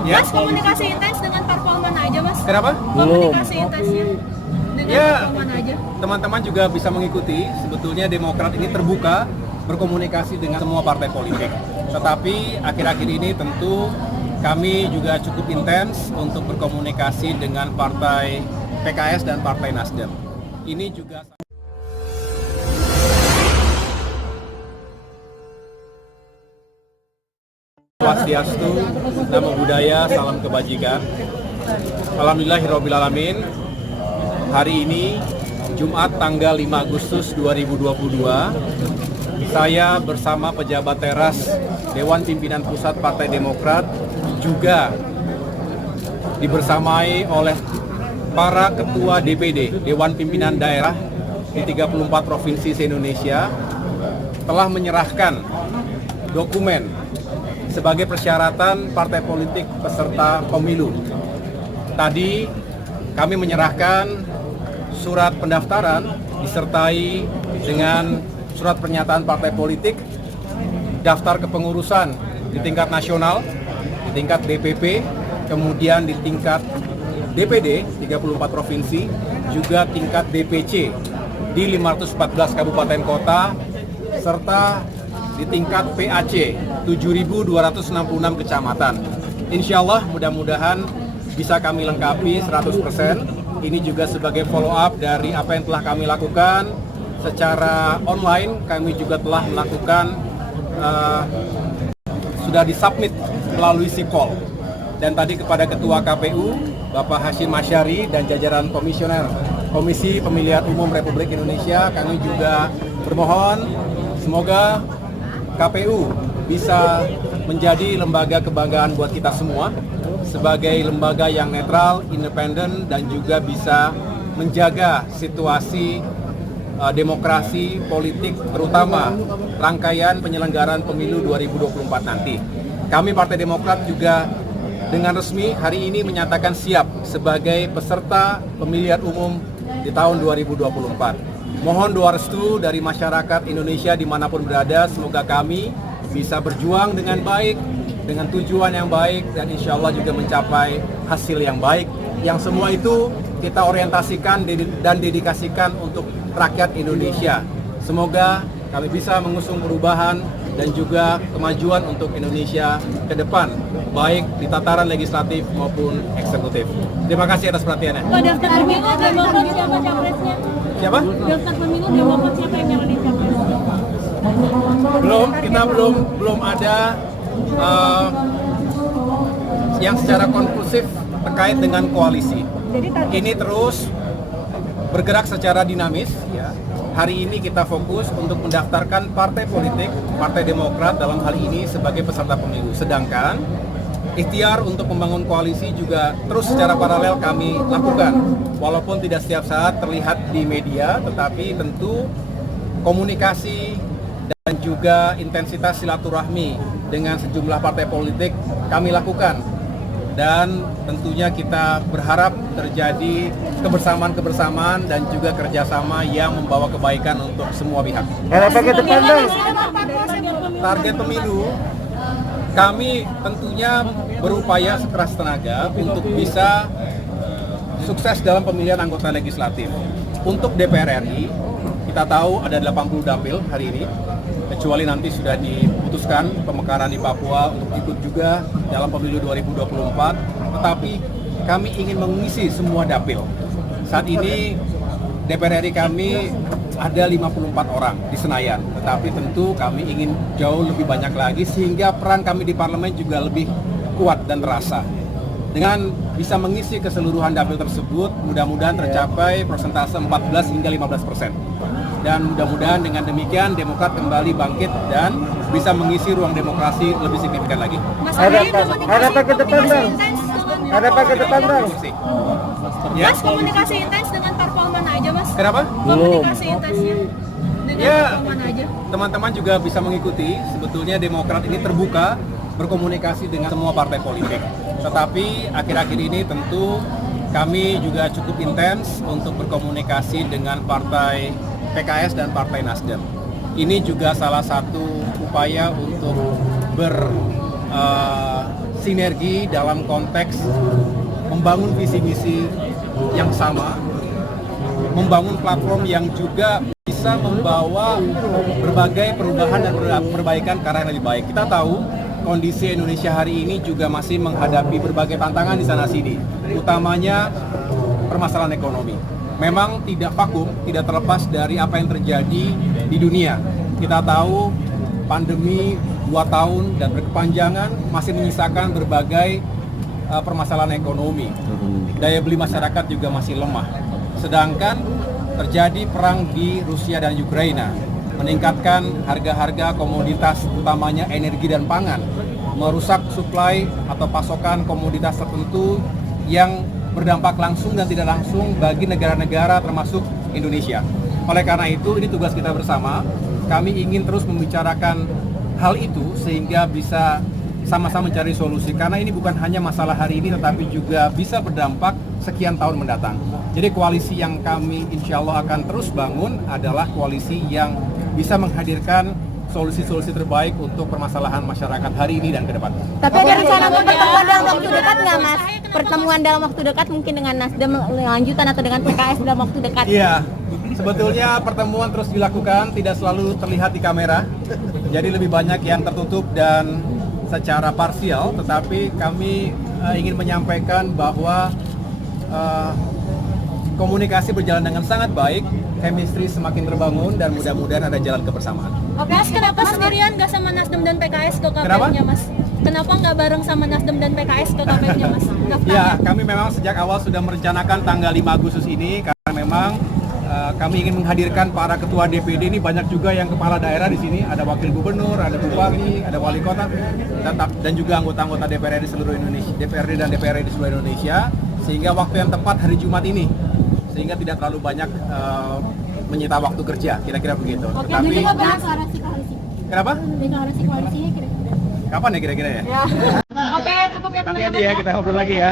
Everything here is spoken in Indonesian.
Ya. Mas, komunikasi intens dengan parpol mana aja, Mas? Kenapa? Komunikasi intensnya dengan Ya, parpol mana aja? teman-teman juga bisa mengikuti. Sebetulnya Demokrat ini terbuka berkomunikasi dengan semua partai politik. Tetapi akhir-akhir ini tentu kami juga cukup intens untuk berkomunikasi dengan partai PKS dan partai Nasdem. Ini juga Swastiastu, Namo Buddhaya, salam kebajikan. Alhamdulillahirrahmanirrahim. Hari ini Jumat tanggal 5 Agustus 2022, saya bersama pejabat teras Dewan Pimpinan Pusat Partai Demokrat juga dibersamai oleh para ketua DPD, Dewan Pimpinan Daerah di 34 provinsi se-Indonesia telah menyerahkan dokumen sebagai persyaratan partai politik peserta pemilu. Tadi kami menyerahkan surat pendaftaran disertai dengan surat pernyataan partai politik, daftar kepengurusan di tingkat nasional, di tingkat DPP, kemudian di tingkat DPD 34 provinsi, juga tingkat DPC di 514 kabupaten kota, serta di tingkat PAC 7.266 kecamatan. Insya Allah mudah-mudahan bisa kami lengkapi 100%. Ini juga sebagai follow up dari apa yang telah kami lakukan secara online. Kami juga telah melakukan sudah disubmit melalui Sipol. Dan tadi kepada Ketua KPU Bapak Hashim Asyari dan jajaran Komisioner Komisi Pemilihan Umum Republik Indonesia, kami juga bermohon semoga KPU bisa menjadi lembaga kebanggaan buat kita semua sebagai lembaga yang netral, independen, dan juga bisa menjaga situasi demokrasi politik, terutama rangkaian penyelenggaraan pemilu 2024 nanti. Kami Partai Demokrat juga dengan resmi hari ini menyatakan siap sebagai peserta pemilihan umum di tahun 2024. Mohon doa restu dari masyarakat Indonesia dimanapun berada, semoga kami bisa berjuang dengan baik, dengan tujuan yang baik, dan insya Allah juga mencapai hasil yang baik. Yang semua itu kita orientasikan dan dedikasikan untuk rakyat Indonesia. Semoga kami bisa mengusung perubahan dan juga kemajuan untuk Indonesia ke depan, baik di tataran legislatif maupun eksekutif. Terima kasih atas perhatiannya. Pak, daftar pemilu Demokrat siapa capresnya? Siapa? Daftar pemilu Demokrat siapa yang nyalonin capres? Kita belum ada yang secara konklusif terkait dengan koalisi. Ini terus bergerak secara dinamis. Ya. Hari ini kita fokus untuk mendaftarkan partai politik, Partai Demokrat dalam hal ini sebagai peserta pemilu. Sedangkan ikhtiar untuk membangun koalisi juga terus secara paralel kami lakukan. Walaupun tidak setiap saat terlihat di media, tetapi tentu komunikasi dan juga intensitas silaturahmi dengan sejumlah partai politik kami lakukan. Dan tentunya kita berharap terjadi kebersamaan dan juga kerjasama yang membawa kebaikan untuk semua pihak. Target pemilu, kami tentunya berupaya sekeras tenaga untuk bisa sukses dalam pemilihan anggota legislatif. Untuk DPR RI, kita tahu ada 80 dapil hari ini, kecuali nanti sudah diputuskan pemekaran di Papua untuk ikut juga dalam pemilu 2024, tetapi kami ingin mengisi semua dapil. Saat ini DPR RI kami ada 54 orang di Senayan, tetapi tentu kami ingin jauh lebih banyak lagi sehingga peran kami di parlemen juga lebih kuat dan terasa. Dengan bisa mengisi keseluruhan dapil tersebut, mudah-mudahan tercapai persentase 14 hingga 15%. Dan mudah-mudahan dengan demikian Demokrat kembali bangkit dan bisa mengisi ruang demokrasi lebih signifikan lagi. Ada apa ke depan, Bang? Ada apa ke depan, Bang? Ya. Mas, komunikasi intens dengan parpol mana aja, Mas? Kenapa? Komunikasi intensnya dengan Ya, parpol mana aja? teman-teman juga bisa mengikuti. Sebetulnya Demokrat ini terbuka berkomunikasi dengan semua partai politik. Tetapi akhir-akhir ini tentu kami juga cukup intens untuk berkomunikasi dengan partai PKS dan partai Nasdem. Ini juga salah satu upaya untuk sinergi dalam konteks membangun visi misi yang sama, membangun platform yang juga bisa membawa berbagai perubahan dan perbaikan ke arah yang lebih baik. Kita tahu kondisi Indonesia hari ini juga masih menghadapi berbagai tantangan di sana sini, utamanya permasalahan ekonomi. Memang tidak vakum, tidak terlepas dari apa yang terjadi di dunia. Kita tahu pandemi 2 tahun dan berkepanjangan masih menyisakan berbagai permasalahan ekonomi. Daya beli masyarakat juga masih lemah. Sedangkan terjadi perang di Rusia dan Ukraina, meningkatkan harga-harga komoditas utamanya energi dan pangan, merusak suplai atau pasokan komoditas tertentu yang berdampak langsung dan tidak langsung bagi negara-negara termasuk Indonesia. Oleh karena itu, ini tugas kita bersama. Kami ingin terus membicarakan hal itu sehingga bisa sama-sama mencari solusi. Karena ini bukan hanya masalah hari ini, tetapi juga bisa berdampak sekian tahun mendatang. Jadi koalisi yang kami insya Allah akan terus bangun adalah koalisi yang bisa menghadirkan solusi-solusi terbaik untuk permasalahan masyarakat hari ini dan ke depan. Tapi ada rencana untuk pertemuan dalam waktu dekat nggak, Mas? Pertemuan dalam waktu dekat mungkin dengan Nasdem lanjutan atau dengan PKS dalam waktu dekat? Iya, sebetulnya pertemuan terus dilakukan, tidak selalu terlihat di kamera. Jadi lebih banyak yang tertutup dan secara parsial, tetapi kami ingin menyampaikan bahwa komunikasi berjalan dengan sangat baik, chemistry semakin terbangun dan mudah-mudahan ada jalan kebersamaan. Oke, Mas, kenapa sendirian nggak sama Nasdem dan PKS ke KPU-nya, Mas? Kenapa nggak bareng sama Nasdem dan PKS ke KPU-nya, Mas? Ya, kami memang sejak awal sudah merencanakan tanggal 5 Agustus ini karena memang kami ingin menghadirkan para ketua DPD. Ini banyak juga yang kepala daerah di sini, ada wakil gubernur, ada bupati, ada wali kota, dan juga anggota-anggota DPRD seluruh Indonesia, DPRD dan DPRD di seluruh Indonesia, sehingga waktu yang tepat hari Jumat ini, sehingga tidak terlalu banyak menyita waktu kerja, kira-kira begitu. Oke, Tetapi, juga deklarasi koalisi. kenapa? Deklarasi koalisinya kira-kira. Kapan ya kira-kira ya? Oke, cukup ya Nanti aja ya kita ngobrol lagi ya.